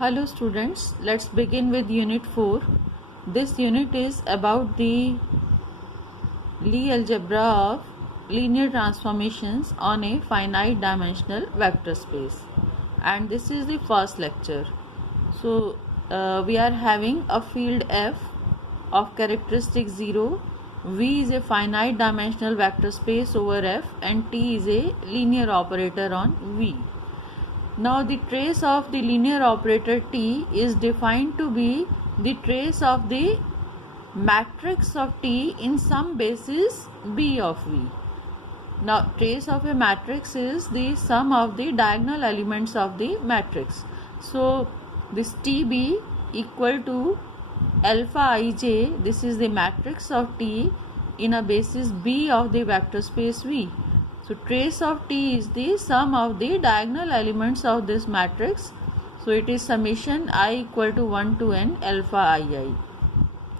Hello students, let's begin with unit 4. This unit is about the Lie algebra of linear transformations on a finite dimensional vector space, and this is the first lecture. So we are having a field F of characteristic 0. V is a finite dimensional vector space over F and T is a linear operator on V. Now the trace of the linear operator T is defined to be the trace of the matrix of T in some basis B of V. Now trace of a matrix is the sum of the diagonal elements of the matrix. So this TB equal to alpha ij, this is the matrix of T in a basis B of the vector space V. So trace of T is the sum of the diagonal elements of this matrix. So it is summation I equal to 1 to n alpha ii.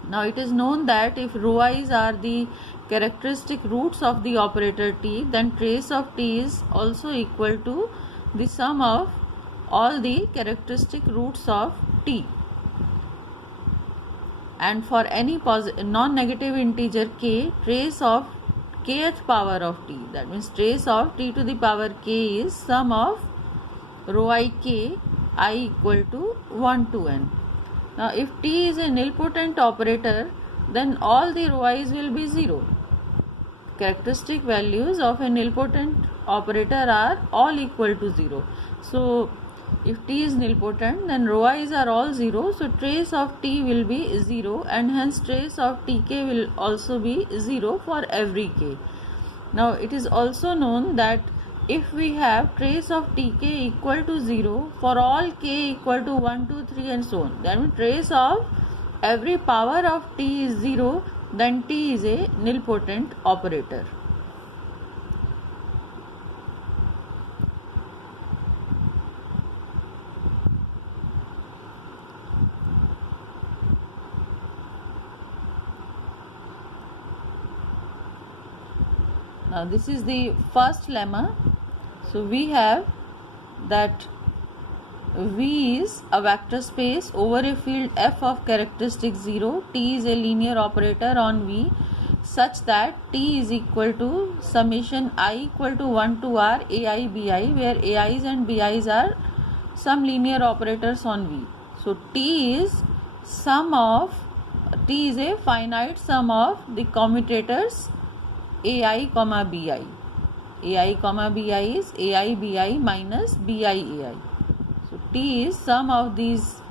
Now it is known that if rho i's are the characteristic roots of the operator T, then trace of T is also equal to the sum of all the characteristic roots of T. And for any non-negative integer k, trace of kth power of T, that means trace of T to the power k is sum of rho I k I equal to 1 to n. Now if T is a nilpotent operator, then all the rho i's will be 0. Characteristic values of a nilpotent operator are all equal to 0. So if T is nilpotent, then rho i's are all 0. So trace of T will be 0 and hence trace of Tk will also be 0 for every k. Now it is also known that if we have trace of Tk equal to 0 for all k equal to 1, 2, 3 and so on, then trace of every power of T is 0, then T is a nilpotent operator. Now this is the first lemma. So we have that V is a vector space over a field F of characteristic 0. T is a linear operator on V such that T is equal to summation I equal to 1 to R AI BI, where AI's and BI's are some linear operators on V. So T is a finite sum of the commutators AI comma BI. AI comma BI is AI BI minus BI AI. So T is sum of these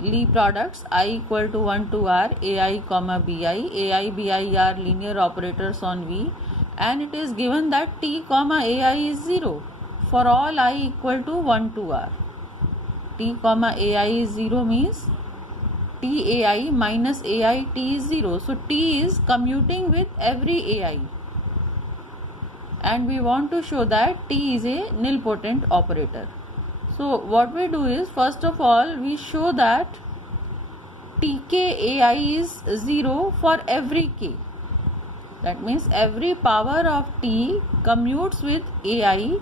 Lie products I equal to 1 to R AI comma BI. AI BI are linear operators on V, and it is given that T comma AI is 0 for all I equal to 1 to R. T comma AI is 0 means TAI minus AI T is 0. So T is commuting with every AI. And we want to show that T is a nilpotent operator. So what we do is, first of all, we show that Tk AI is 0 for every k. That means every power of T commutes with AI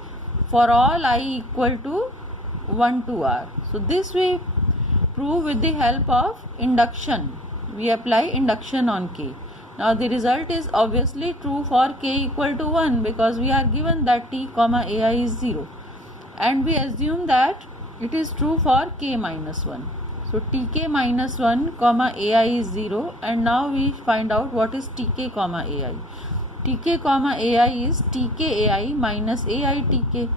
for all I equal to 1 to R. So this we prove with the help of induction. We apply induction on k. Now the result is obviously true for k equal to 1 because we are given that T comma AI is 0, and we assume that it is true for k minus 1. So Tk minus 1 comma AI is 0, and now we find out what is Tk comma AI. Tk comma AI is Tk AI minus AI Tk,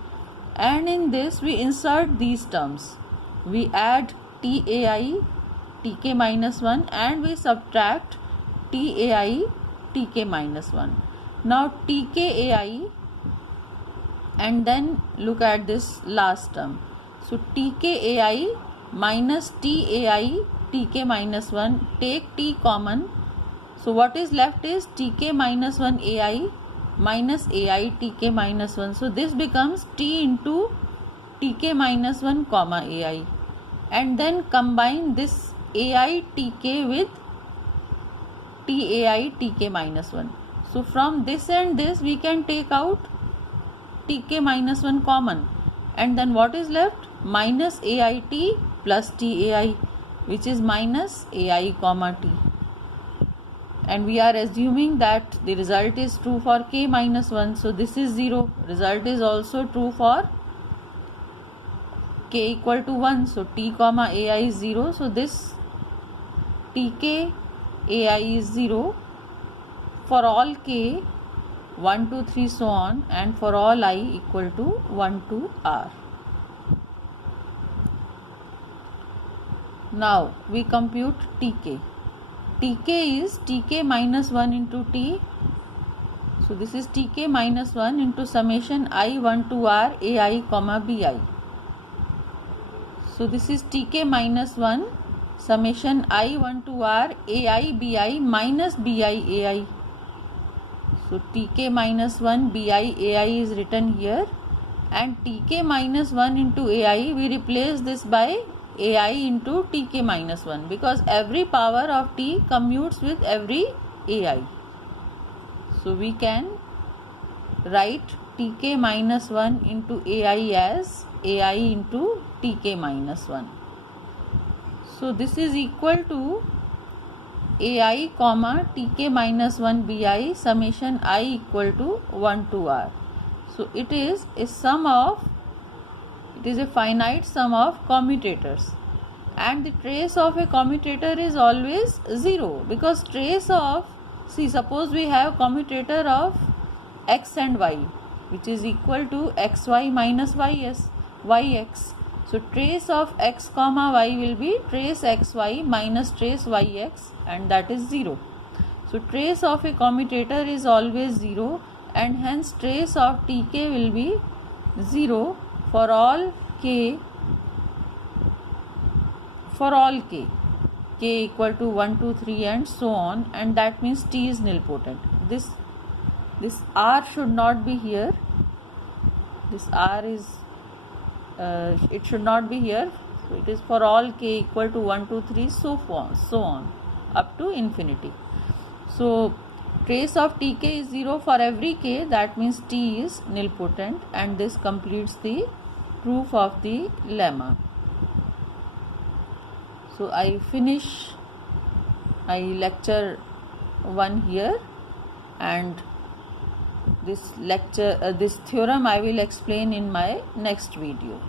and in this we insert these terms. We add TAI Tk minus 1 and we subtract TAI Tk minus 1. Now TKAI, and then look at this last term. So TKAI minus TAI Tk minus 1, take T common. So what is left is Tk minus 1 AI minus AI Tk minus 1. So this becomes T into Tk minus 1 comma AI, and then combine this AI Tk with TAI Tk minus 1. So from this and this we can take out Tk minus 1 common, and then what is left? minus AIT plus TAI, which is minus AI comma T. And we are assuming that the result is true for k minus 1. So this is 0. Result is also true for k equal to 1. So T comma AI is 0. So this Tk AI is 0 for all k 1 to 3 so on, and for all I equal to 1 to R. Now we compute Tk. Tk is Tk minus 1 into T. So this is Tk minus 1 into summation I1 to R AI comma Bi. So this is Tk minus 1 summation I1 to R AI Bi minus Bi AI. So Tk minus 1 Bi AI is written here, and Tk minus 1 into AI, we replace this by AI into Tk minus 1, because every power of T commutes with every AI. So we can write Tk minus 1 into AI as AI into Tk minus 1. So this is equal to AI comma Tk minus 1 Bi summation I equal to 1 to R. So it is a finite sum of commutators, and the trace of a commutator is always 0, because trace of, suppose we have commutator of x and y, which is equal to xy minus yx. So trace of x comma y will be trace xy minus trace yx, and that is 0. So trace of a commutator is always 0, and hence trace of Tk will be 0 for all k k equal to 1, 2, 3 and so on, and that means T is nilpotent. This R should not be here. This R is it should not be here. So it is for all k equal to 1, 2, 3 so on up to infinity. So trace of Tk is 0 for every k, that means T is nilpotent, and this completes the proof of the lemma. So I lecture 1 here, and this theorem I will explain in my next video.